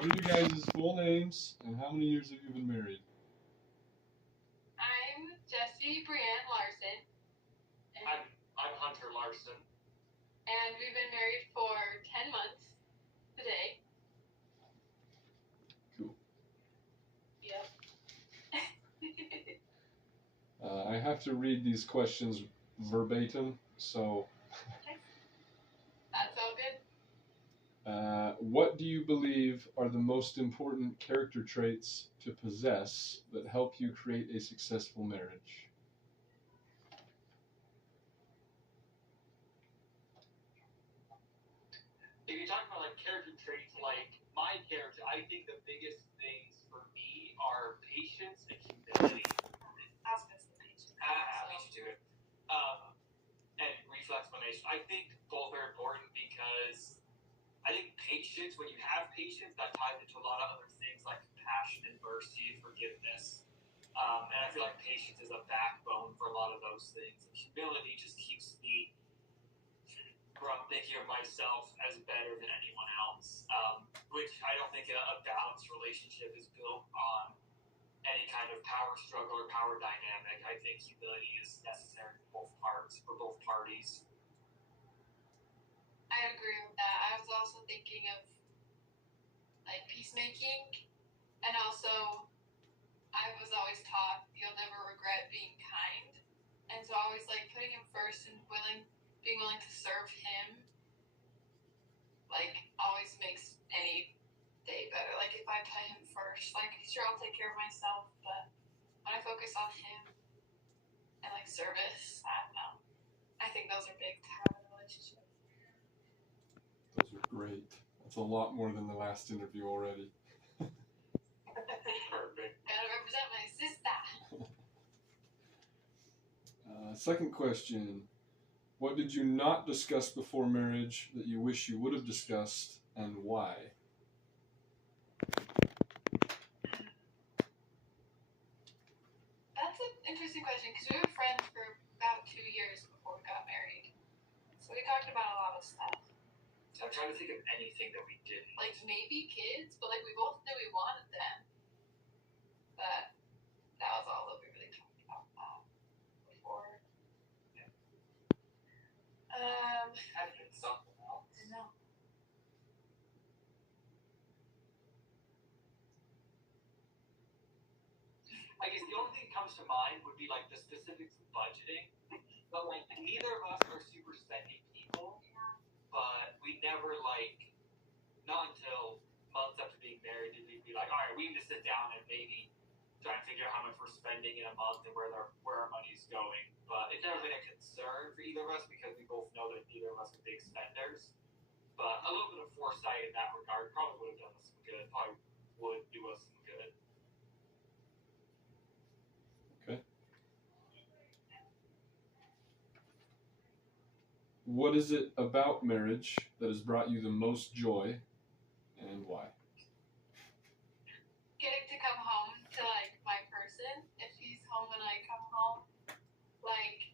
What are you guys' full names, and how many years have you been married? I'm Jessie Brienne Larson, I'm Hunter Larson. and we've been married for 10 months today. Cool. Yep. I have to read these questions verbatim, so That's all good. what do you believe are the most important character traits to possess that help you create a successful marriage? If you're talking about like character traits, like my character, I think the biggest things for me are patience and humility. I was going to say patience. Me too. And reflexionation. I think both are important because I think patience, when you have patience, that ties into a lot of other things like compassion and mercy and forgiveness. And I feel like patience is a backbone for a lot of those things. And humility just keeps me from thinking of myself as better than anyone else, which I don't think a balanced relationship is built on any kind of power struggle or power dynamic. I think humility is necessary for both parties. I agree with that. I was also thinking of like peacemaking, and also I was always taught you'll never regret being kind, and so always like putting him first and being willing to serve him, like always makes any day better. Like if I put him first, like sure I'll take care of myself, but when I focus on him and like service, I don't know. I think those are big to have in a relationship. Those are great. That's a lot more than the last interview already. Perfect. Gotta represent my sister. Second question. What did you not discuss before marriage that you wish you would have discussed, and why? That's an interesting question because we were friends for about 2 years before we got married. So we talked about a lot of stuff. So I'm trying to think of anything that we didn't. Like maybe kids, but like we both knew we wanted them. But that was all that we really talked about before. Yeah. Had been something else. I know. I guess the only thing that comes to mind would be like the specifics of budgeting. But like neither of us are super spending people. But we never not until months after being married did we be like, all right, we need to sit down and maybe try and figure out how much we're spending in a month and where our money's going. But it's never been a concern for either of us because we both know that neither of us are big spenders. But a little bit of foresight in that regard probably would have done us some good. Probably would do us some good. Okay. What is it about marriage that has brought you the most joy, and why? Getting to come home to like my person. If he's home when I come home, like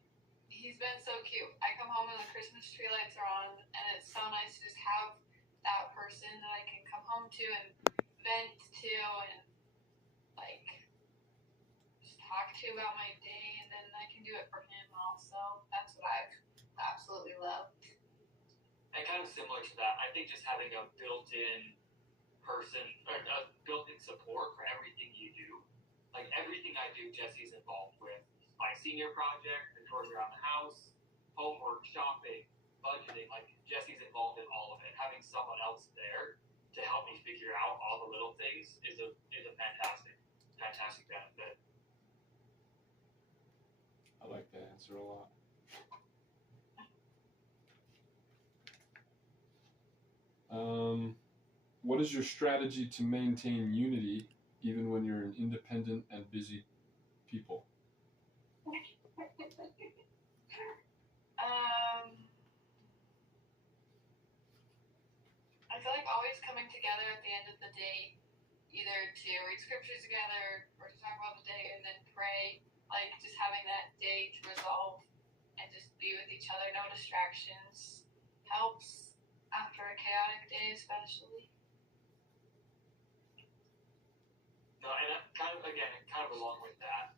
he's been so cute. I come home and the Christmas tree lights are on, and it's so nice to just have that person that I can come home to and vent to and like just talk to about my day, and then I can do it for him also. That's what I've absolutely loved. And kind of similar to that, I think just having a built-in person or a built-in support for everything you do. Like everything I do, Jesse's involved with. My senior project, the chores around the house, homework, shopping, budgeting. Like Jesse's involved in all of it. Having someone else there to help me figure out all the little things is a fantastic benefit. I like that answer a lot. What is your strategy to maintain unity even when you're an independent and busy people? I feel like always coming together at the end of the day, either to read scriptures together or to talk about the day and then pray, like just having that day to resolve and just be with each other, no distractions, helps after a chaotic day especially. along with that.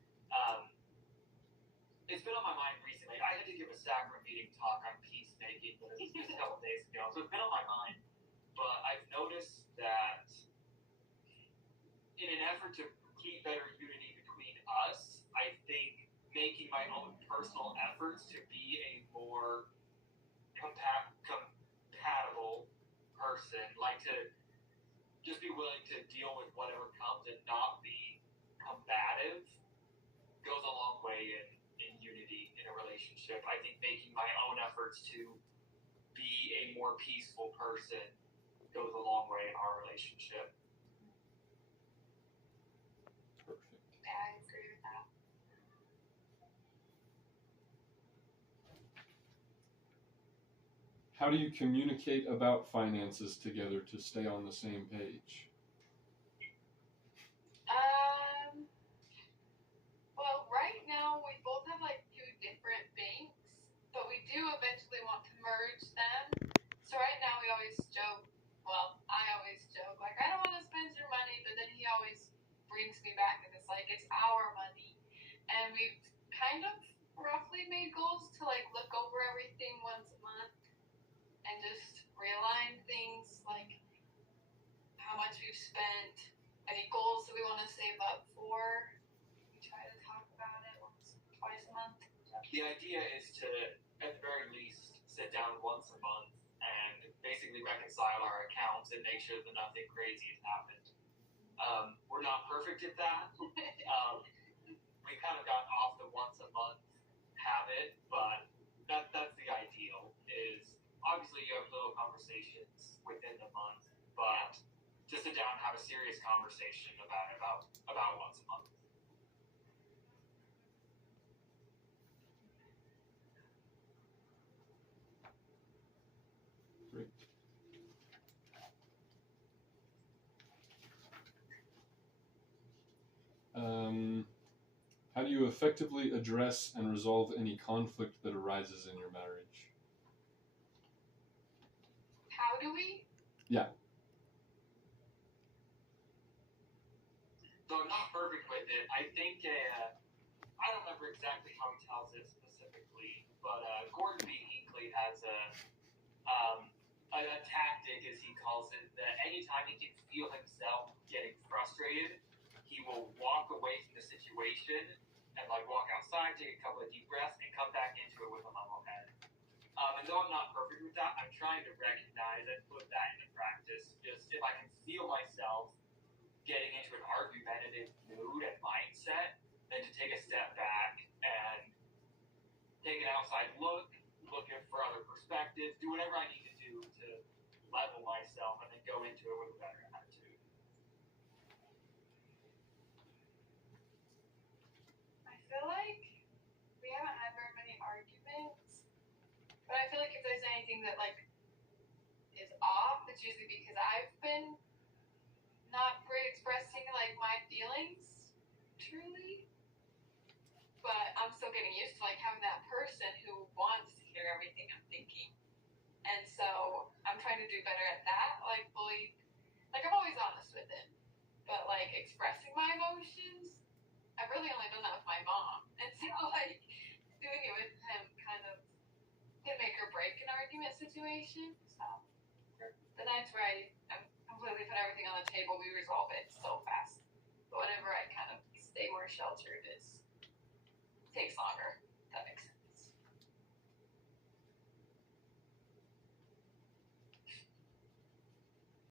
It's been on my mind recently. I had to give a sacrament meeting talk on peacemaking just a couple days ago, so it's been on my mind. But I've noticed that in an effort to keep better unity between us, I think making my own personal efforts to be a more compatible person, like to just be willing to deal with whatever comes and not be combative, goes a long way in unity in a relationship. I think making my own efforts to be a more peaceful person goes a long way in our relationship. Perfect. Yeah, I agree with that. How do you communicate about finances together to stay on the same page? Well, right now we both have like two different banks, but we do eventually want to merge them. So right now we always joke, well, I always joke, like, I don't want to spend your money, but then he always brings me back and it's like, it's our money. And we've kind of roughly made goals to like look over everything once a month and just realign things, like how much we've spent, any goals that we want to save up for. We try to talk about it twice a month. The idea is to, at the very least, sit down once a month and basically reconcile our accounts and make sure that nothing crazy has happened. We're not perfect at that. We kind of got off the once a month habit, but that's the ideal. Is obviously you have little conversations within the month, but to sit down and have a serious conversation about once a month. Great. How do you effectively address and resolve any conflict that arises in your marriage? How do we? Yeah. So I'm not perfect with it. I think I don't remember exactly how he tells it specifically, but Gordon B. Hinckley has a tactic, as he calls it, that anytime he can feel himself getting frustrated, he will walk away from the situation and like walk outside, take a couple of deep breaths, and come back into it with a level head. And though I'm not perfect with that, I'm trying to recognize and put that into practice. Just if I can feel myself getting into an argumentative mood and mindset, then to take a step back and take an outside look, looking for other perspectives, do whatever I need to do to level myself and then go into it with a better attitude. I feel like we haven't had very many arguments, but I feel like if there's anything that like is off, it's usually because I've been not great expressing like my feelings truly. But I'm still getting used to like having that person who wants to hear everything I'm thinking. And so I'm trying to do better at that. Like fully, like I'm always honest with him, but like expressing my emotions, I've really only done that with my mom. And so like doing it with him kind of can make or break an argument situation. So the nights where I completely put everything on the table, we resolve it so fast. But whenever I kind of stay more sheltered, it takes longer.